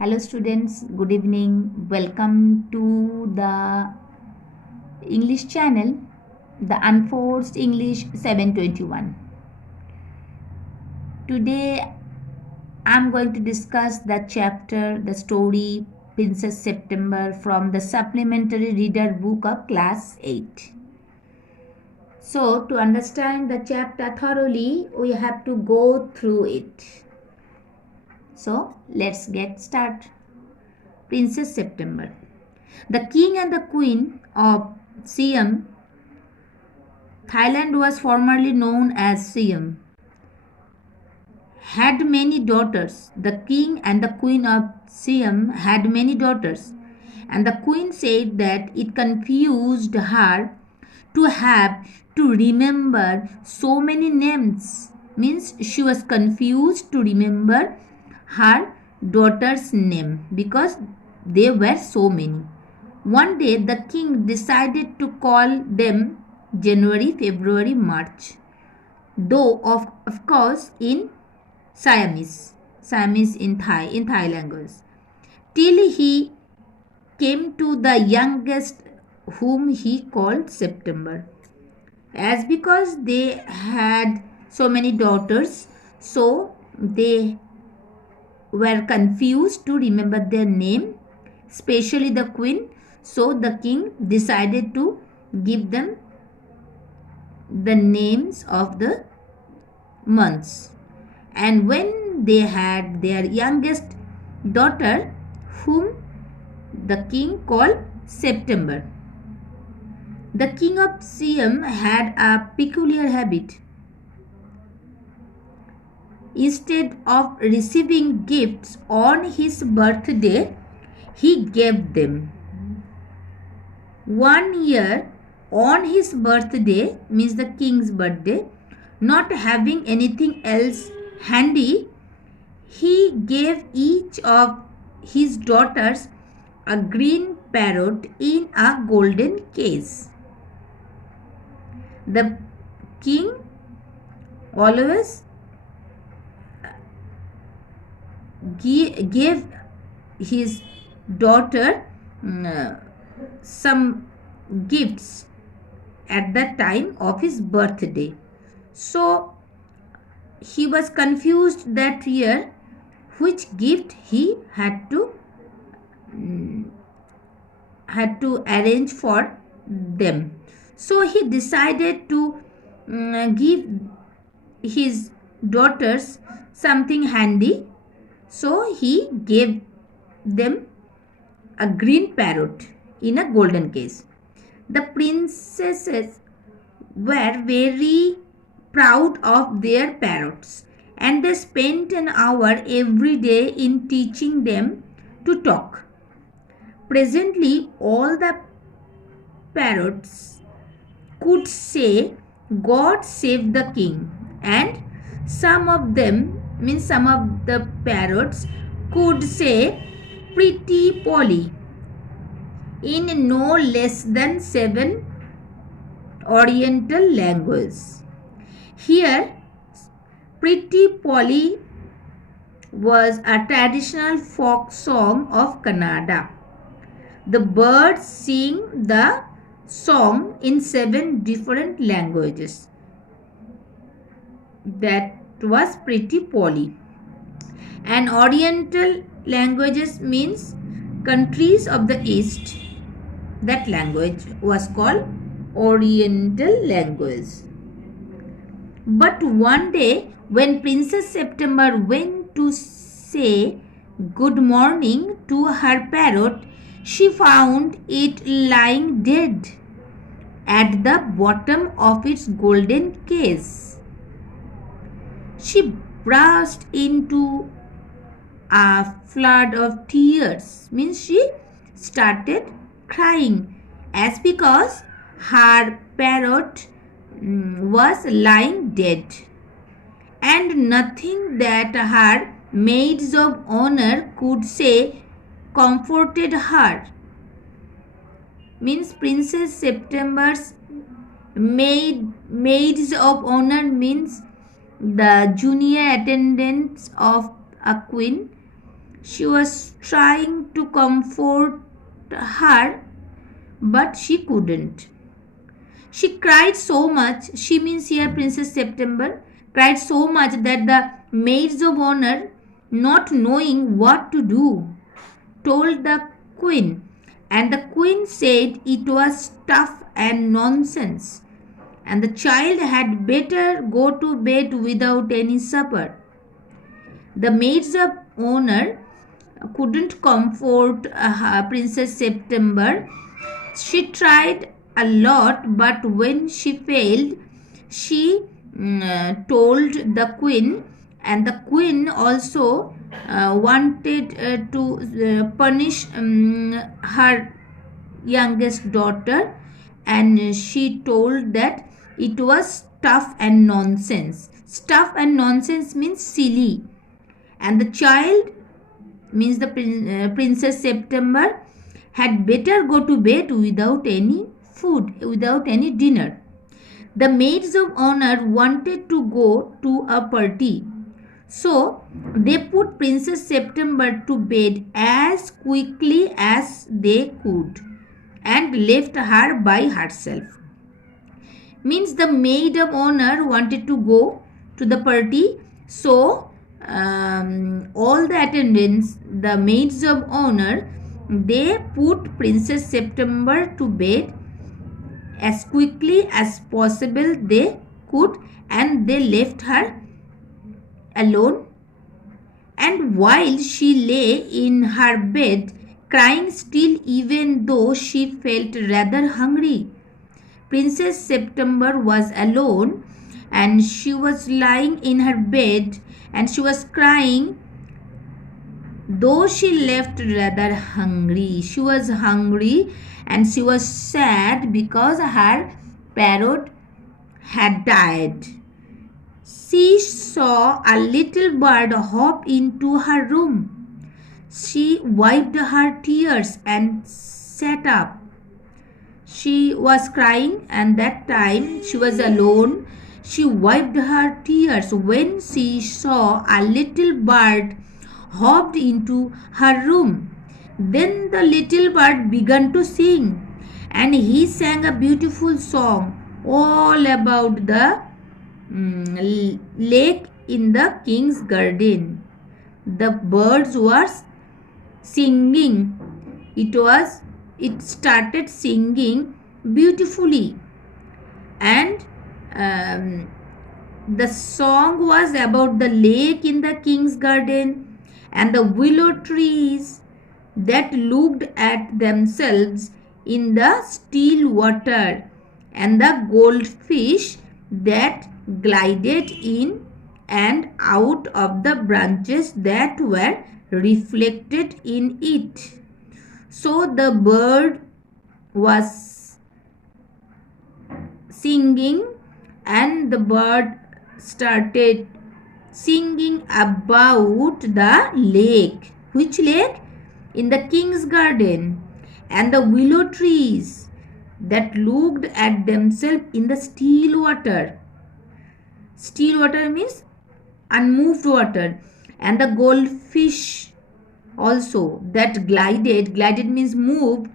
Hello students, good evening. Welcome to the English channel, the Unforced English 721. Today I'm going to discuss the chapter, the story Princess September from the supplementary reader book of class 8. So to understand the chapter thoroughly, we have to go through it. So let's get started. Princess September. The king and the queen of Siam, Thailand was formerly known as Siam, had many daughters. The king and the queen of Siam had many daughters, and the queen said that it confused her to have to remember so many names. Means she was confused to remember her daughter's name because there were so many. One day the king decided to call them January, February, March, though of course in Siamese in Thai language, till he came to the youngest, whom he called September. As because they had so many daughters, so they were confused to remember their name, especially the queen. So the king decided to give them the names of the months. And when they had their youngest daughter, whom the king called September, the king of Siam had a peculiar habit. Instead of receiving gifts on his birthday, he gave them. One year, on his birthday, means the king's birthday, not having anything else handy, he gave each of his daughters a green parrot in a golden case. The king always gave his daughter some gifts at the time of his birthday. So he was confused that year which gift he had to arrange for them. So he decided to give his daughters something handy. So he gave them a green parrot in a golden case. The princesses were very proud of their parrots, and they spent an hour every day in teaching them to talk. Presently, all the parrots could say, "God save the king," and some of the parrots could say, "Pretty Polly," in no less than 7 Oriental languages. Here, Pretty Polly was a traditional folk song of Kannada. The birds sing the song in 7 different languages. That was Pretty Polly. And Oriental languages means countries of the East. That language was called Oriental language. But one day, when Princess September went to say good morning to her parrot, she found it lying dead at the bottom of its golden case. She burst into a flood of tears, means she started crying, as because her parrot was lying dead, and nothing that her maids of honor could say comforted her. Means Princess September's maids of honor means the junior attendants of a queen. She was trying to comfort her, but she couldn't. She cried so much, she means here Princess September, cried so much that the maids of honor, not knowing what to do, told the queen, and the queen said it was stuff and nonsense, and the child had better go to bed without any supper. The maids of honor couldn't comfort Princess September. She tried a lot, but when she failed, she told the queen, and the queen also wanted to punish her youngest daughter, and she told that it was stuff and nonsense. Stuff and nonsense means silly, and the child means the Princess September had better go to bed without any food, without any dinner. The maids of honor wanted to go to a party, so they put Princess September to bed as quickly as they could and left her by herself. Means the maid of honor wanted to go to the party, so all the attendants, the maids of honor, they put Princess September to bed as quickly as possible they could, and they left her alone. And while she lay in her bed crying still, even though she felt rather hungry, Princess September was alone, and she was lying in her bed and she was crying, though she left rather hungry. She was hungry and she was sad because her parrot had died. She saw a little bird hop into her room. She wiped her tears and sat up. She was crying, and that time she was alone. She wiped her tears when she saw a little bird hopped into her room. Then the little bird began to sing, and he sang a beautiful song all about the lake in the king's garden. The birds were singing. It started singing beautifully, and the song was about the lake in the king's garden and the willow trees that looked at themselves in the still water, and the goldfish that glided in and out of the branches that were reflected in it. So the bird was singing, and the bird started singing about the lake. Which lake? In the king's garden, and the willow trees that looked at themselves in the still water. Still water means unmoved water, and the goldfish also that glided means moved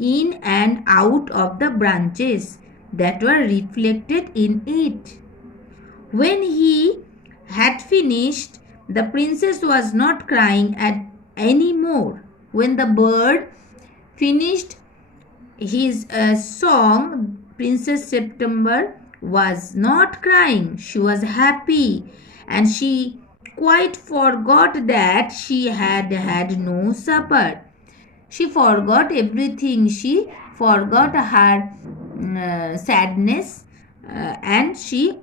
in and out of the branches that were reflected in it. When he had finished, the princess was not crying any more. When the bird finished his song, Princess September was not crying. She was happy, and she quite forgot that she had had no supper. She forgot everything. She forgot her sadness, and she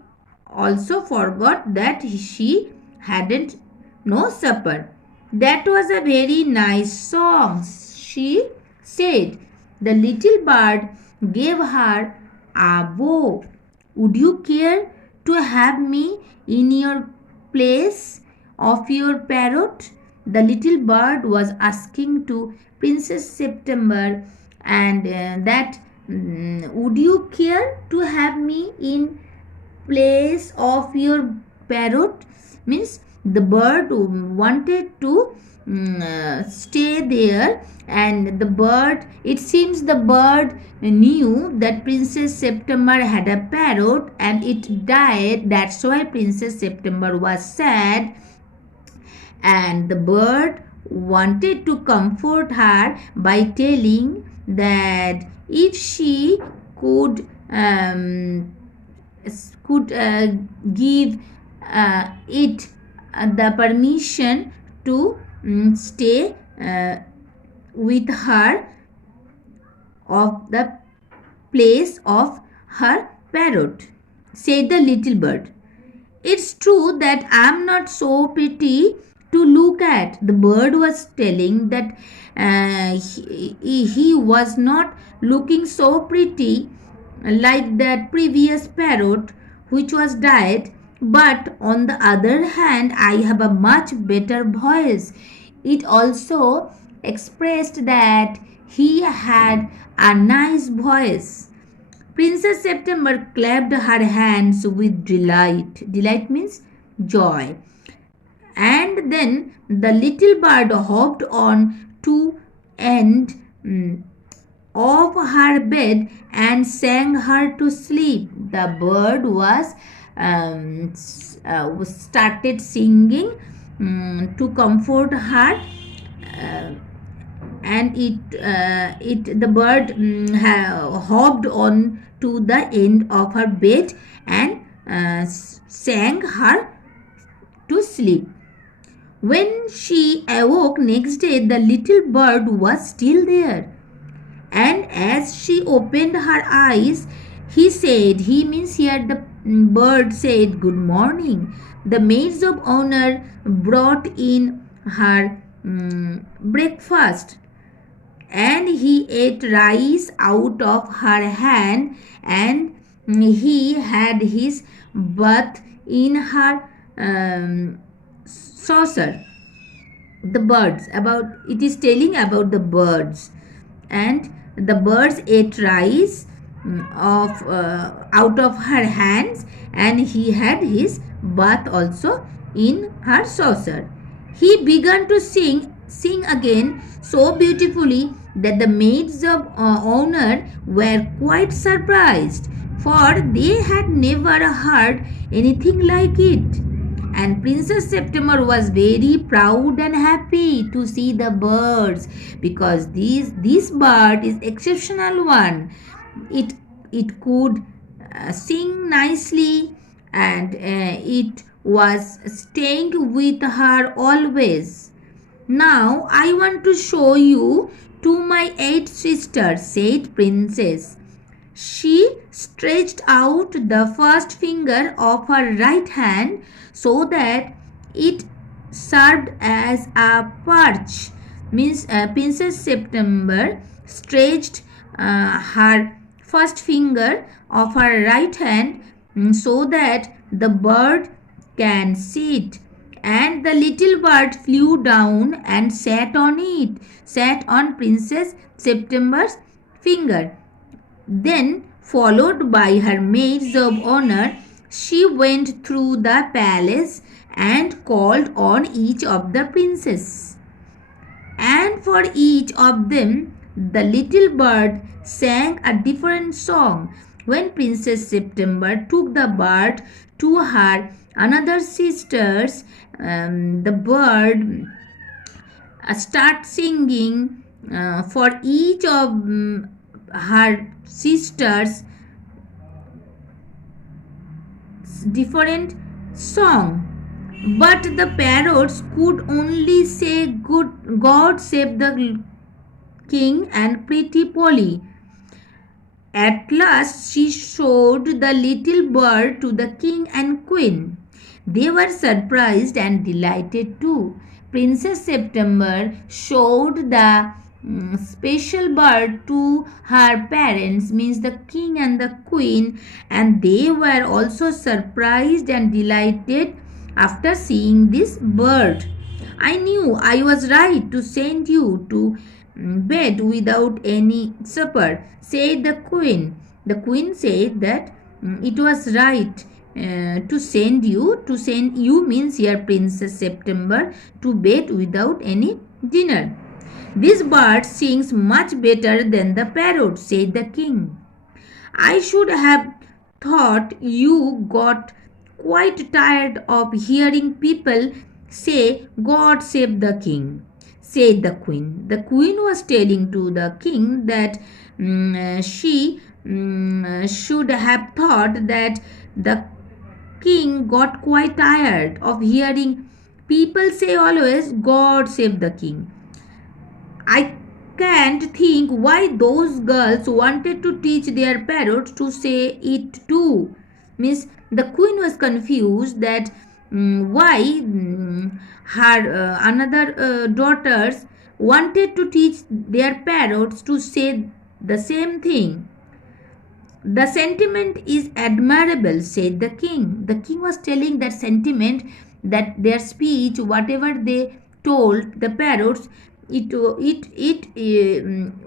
also forgot that she hadn't no supper. That was a very nice song, she said. The little bird gave her a bow. Would you care to have me in your place of your parrot? The little bird was asking to Princess September, and that would you care to have me in place of your parrot? Means the bird wanted to stay there. And the bird, it seems the bird knew that Princess September had a parrot and it died. That's why Princess September was sad, and the bird wanted to comfort her by telling that if she could give it the permission to stay with her of the place of her parrot. Said the little bird, "It's true that I'm not so pretty to look at." The bird was telling that he was not looking so pretty like that previous parrot which was dead, but on the other hand, I have a much better voice. It also expressed that he had a nice voice. Princess September clapped her hands with delight. Delight means joy. And then the little bird hopped on to end of her bed and sang her to sleep. The bird was started singing to comfort her, and the bird hopped on to the end of her bed and sang her to sleep. When she awoke next day, the little bird was still there. And as she opened her eyes, he means here the bird said, "Good morning." The maids of honor brought in her breakfast, and he ate rice out of her hand, and he had his bath in her saucer. The birds, about it is telling about the birds, and the birds ate rice of out of her hands, and he had his bath also in her saucer. He began to sing again so beautifully that the maids of honor were quite surprised, for they had never heard anything like it. And Princess September was very proud and happy to see the birds, because this bird is exceptional one. It could sing nicely, and it was staying with her always. "Now I want to show you to my 8 sisters," said Princess. She stretched out the first finger of her right hand so that it served as a perch. Means Princess September stretched her first finger of her right hand so that the bird can sit, and the little bird flew down and sat on Princess September's finger. Then, followed by her maids of honor, she went through the palace and called on each of the princes. And for each of them, the little bird sang a different song. When Princess September took the bird to her another sisters, the bird start singing for each of her sisters different song, but the parrots could only say good God save the king and Pretty Polly. At last she showed the little bird to the king and queen. They were surprised and delighted too. Princess September showed the special bird to her parents, means the king and the queen, and they were also surprised and delighted after seeing this bird. "I knew I was right to send you to bed without any supper," said the queen. The queen said that it was right. to send you means here Princess September to bed without any dinner. This bird sings much better than the parrot, said the king. I should have thought you got quite tired of hearing people say, God save the king, said the queen. The queen was telling to the king that she should have thought that the king got quite tired of hearing people say always, God save the king. I can't think why those girls wanted to teach their parrots to say it too. Means the queen was confused that why her another daughters wanted to teach their parrots to say the same thing. The sentiment is admirable, said the king. The king was telling that sentiment, that their speech, whatever they told the parrots, it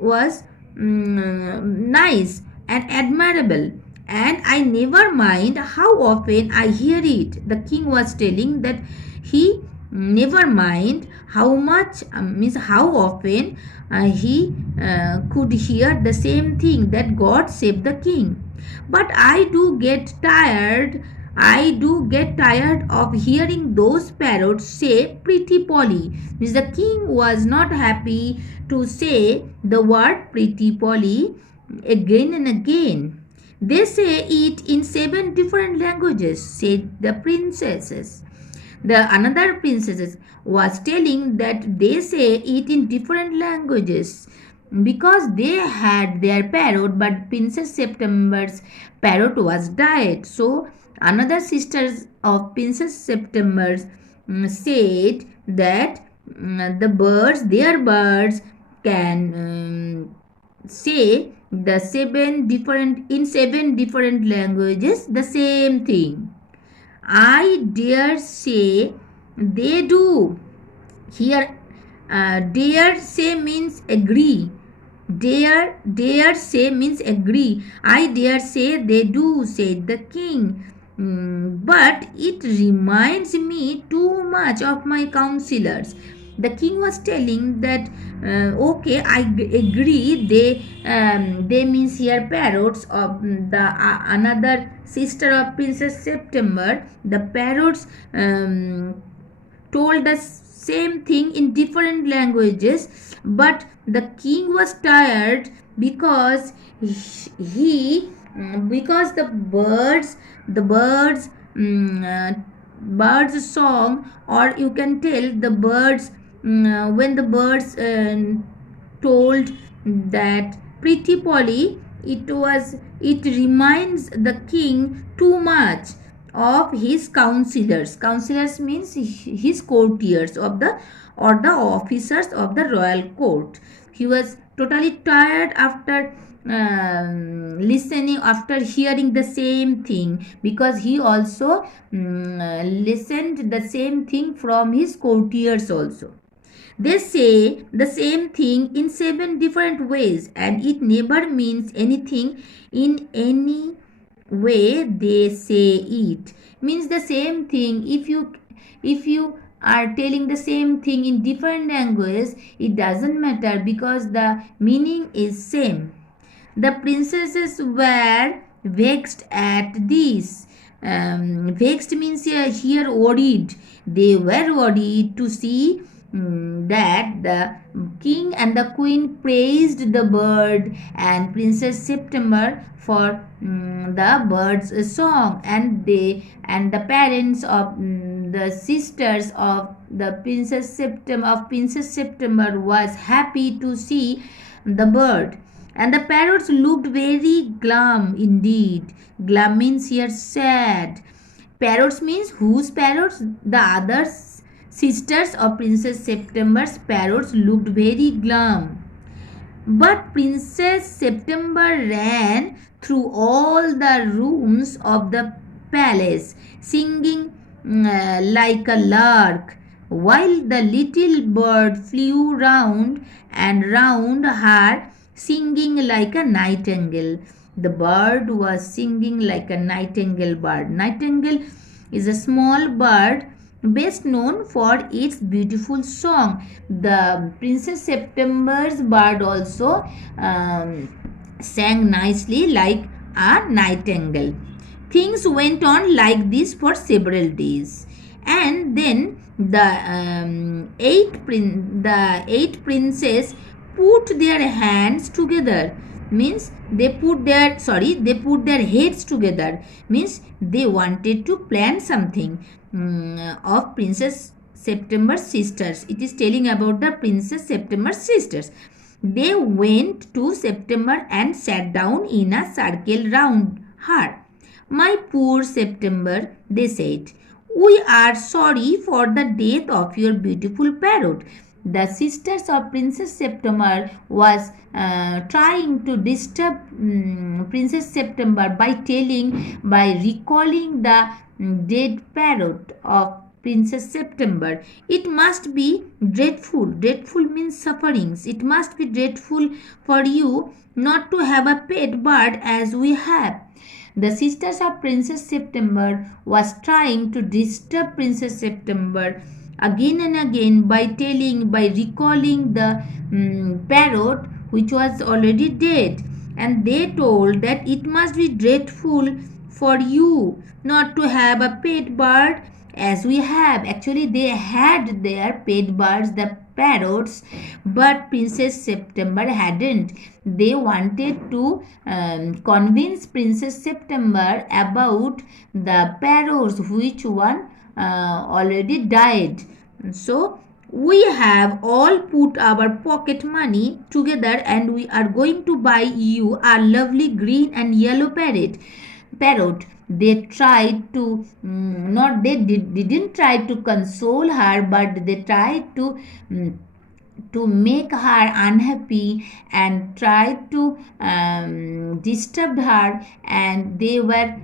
was nice and admirable, and I never mind how often I hear it. The king was telling that he never mind how much means how often he could hear the same thing, that God save the king. But I do get tired of hearing those parrots say pretty Polly. Means the king was not happy to say the word pretty Polly again and again. They say it in 7 different languages, said the princesses. The another princess was telling that they say it in different languages because they had their parrot, but Princess September's parrot was died. So another sisters of Princess September's said that their birds can say the 7 different languages the same thing. I dare say they do. Here, dare say means agree. Dare say means agree. I dare say they do, said the king. But it reminds me too much of my counselors. The king was telling that okay, I agree. They means here parrots of the another sister of Princess September. The parrots told the same thing in different languages, but the king was tired because he because the birds song, or you can tell the birds when the birds told that pretty Polly, it reminds the king too much of his counselors. Counselors means his courtiers of the or the officers of the royal court. He was totally tired after listening, after hearing the same thing, because he also listened the same thing from his courtiers also. They say the same thing in 7 different ways, and it never means anything in any way they say it. Means the same thing. If you are telling the same thing in different languages, it doesn't matter because the meaning is same. The princesses were vexed at this. Vexed means here worried. They were worried to see that the king and the queen praised the bird and Princess September for the bird's song, and the parents of the sisters of the Princess September was happy to see the bird. And the parrots looked very glum indeed. Glum means here sad. Parrots means whose parrots? The other sisters of Princess September's parrots looked very glum. But Princess September ran through all the rooms of the palace, singing like a lark, while the little bird flew round and round her, singing like a nightingale. The bird was singing like a nightingale bird. Nightingale is a small bird best known for its beautiful song. The Princess September's bird also sang nicely like a nightingale. Things went on like this for several days, and then the eight princes put their hands together. Means they put their heads together. Means they wanted to plan something of Princess September's sisters. It is telling about the Princess September's sisters. They went to September and sat down in a circle round her. My poor September, they said, we are sorry for the death of your beautiful parrot. The sisters of Princess September was trying to disturb Princess September by recalling the dead parrot of Princess September. It must be dreadful. Dreadful means sufferings. It must be dreadful for you not to have a pet bird as we have. The sisters of Princess September was trying to disturb Princess September again and again by recalling the parrot which was already dead, and they told that it must be dreadful for you not to have a pet bird as we have. Actually, they had their pet birds, the parrots, but Princess September hadn't. They wanted to convince Princess September about the parrots, which one already died. So we have all put our pocket money together and we are going to buy you a lovely green and yellow parrot. They tried to not they didn't try to console her, but they tried to make her unhappy and tried to disturb her, and they were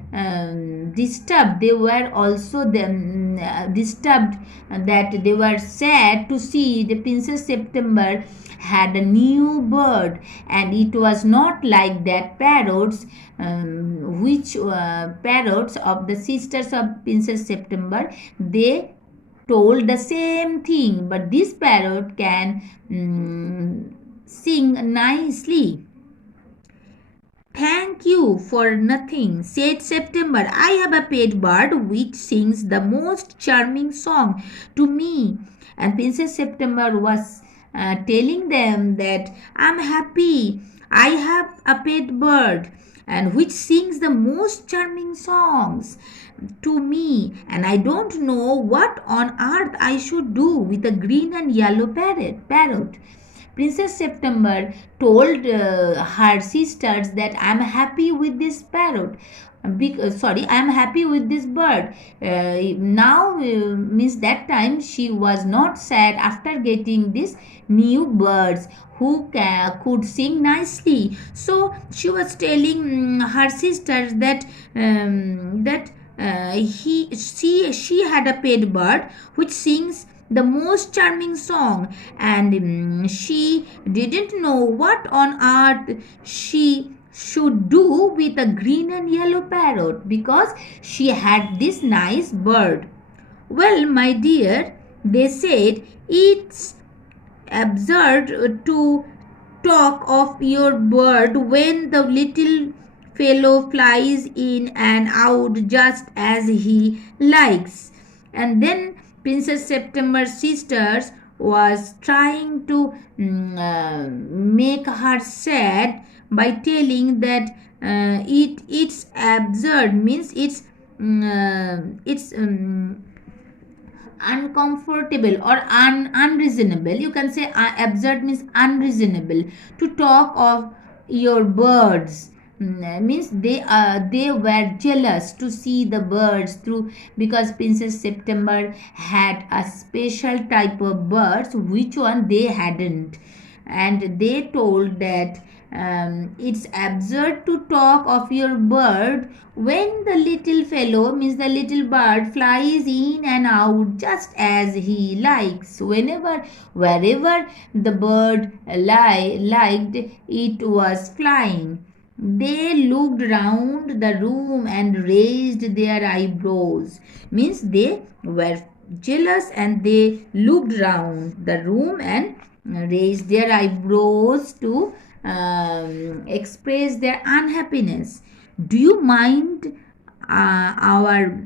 disturbed. They were also disturbed, that they were sad to see the Princess September had a new bird, and it was not like that parrots which parrots of the sisters of Princess September. They told the same thing, but this parrot can sing nicely. Thank you for nothing, said September. I have a pet bird which sings the most charming song to me. And Princess September was telling them that I'm happy. I have a pet bird and which sings the most charming songs to me, and I don't know what on earth I should do with a green and yellow parrot. Princess September told her sisters that I'm happy with this parrot. I'm happy with this bird. Now, means that time she was not sad after getting these new birds who could sing nicely. So she was telling her sisters that she had a pet bird which sings the most charming song, and she didn't know what on earth she should do with a green and yellow parrot because she had this nice bird. Well, my dear, they said, it's absurd to talk of your bird when the little fellow flies in and out just as he likes. And then Princess September's sisters was trying to make her sad by telling that it's absurd, means it's uncomfortable or unreasonable. You can say absurd means unreasonable to talk of your birds. Means they were jealous to see the birds through, because Princess September had a special type of birds which one they hadn't, and they told that it's absurd to talk of your bird when the little fellow, means the little bird, flies in and out just as he likes. Wherever the bird liked, it was flying. They looked round the room and raised their eyebrows. Means they were jealous and they looked round the room and raised their eyebrows to express their unhappiness. Do you mind our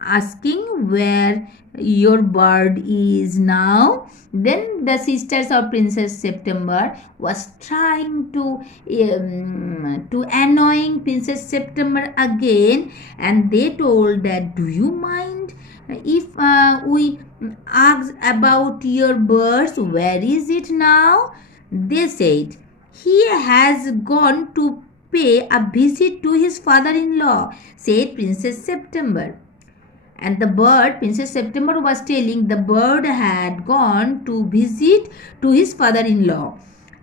asking where your bird is now? Then the sisters of Princess September was trying to annoying Princess September again, and they told that, do you mind if we ask about your birds? Where is it now? They said he has gone to pay a visit to his father-in-law, said Princess September. And the bird, Princess September was telling, the bird had gone to visit to his father-in-law.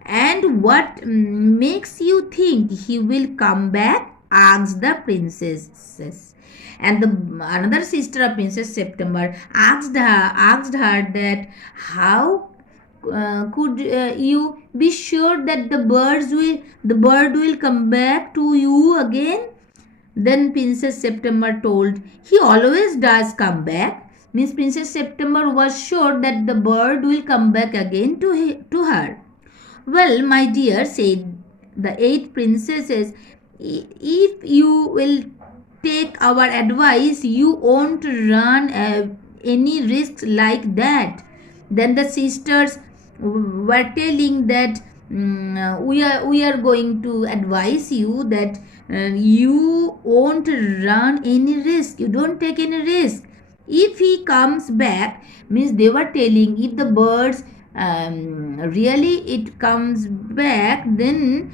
And what makes you think he will come back? Asked the princesses. And the another sister of Princess September asked her that how could you be sure that the bird will come back to you again? Then Princess September told, he always does come back. Means Princess September was sure that the bird will come back again to her. Well, my dear, said the eight princesses, if you will take our advice, you won't run any risks like that. Then the sisters were telling that we are going to advise you that you won't run any risk, you don't take any risk. If he comes back, means they were telling, if the birds really it comes back, then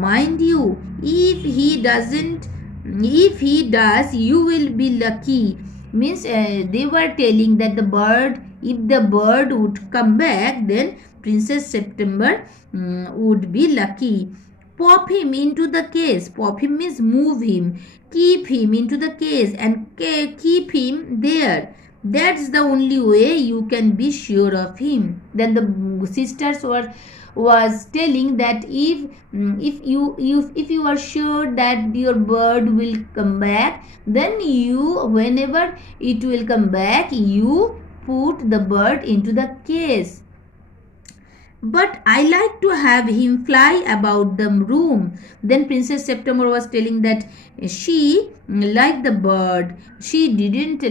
mind you, if he does, you will be lucky. Means they were telling that if the bird would come back, then Princess September would be lucky. Pop him into the case. Pop him means move him. Keep him into the case and keep him there. That's the only way you can be sure of him. Then the sisters was telling that if you are sure that your bird will come back, then you, whenever it will come back, you put the bird into the case. But I like to have him fly about the room. Then Princess September was telling that she liked the bird. She didn't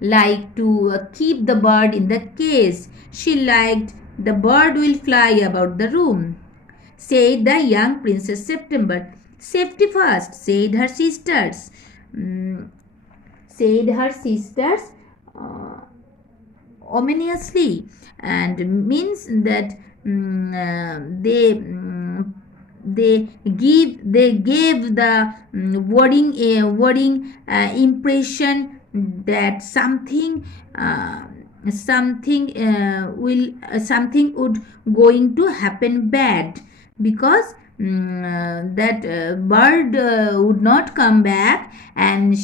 like to keep the bird in the case. She liked the bird will fly about the room, said the young Princess September. Safety first, said her sisters. Said her sisters ominously, and means that they gave the worrying impression that something would going to happen bad, because that bird would not come back, and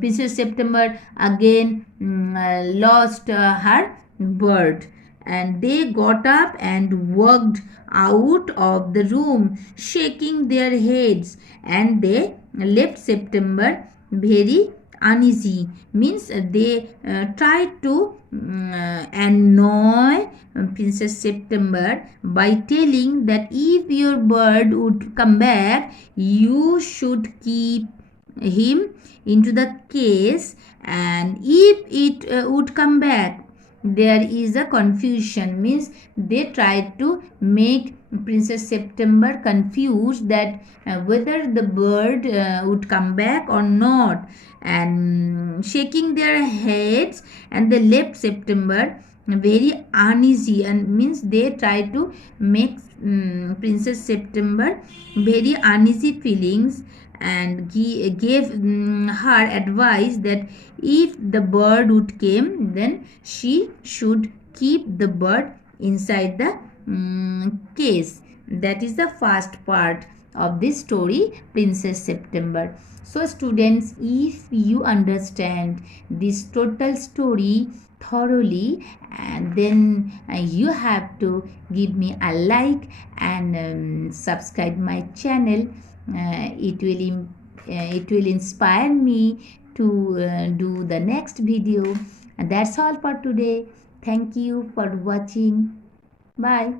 Princess September again lost her bird. And they got up and walked out of the room, shaking their heads, and they left September very uneasy. Means they tried to annoy Princess September by telling that if your bird would come back, you should keep him into the case, and if it would come back, there is a confusion. Means they tried to make Princess September confused that whether the bird would come back or not, and shaking their heads, and they left September very uneasy, and means they tried to make Princess September very uneasy feelings, and gave her advice that if the bird would came, then she should keep the bird inside the case. That is the first part of this story, Princess September. So students, if you understand this total story thoroughly, and then you have to give me a like and subscribe my channel. It will inspire me to do the next video. And that's all for today. Thank you for watching. Bye.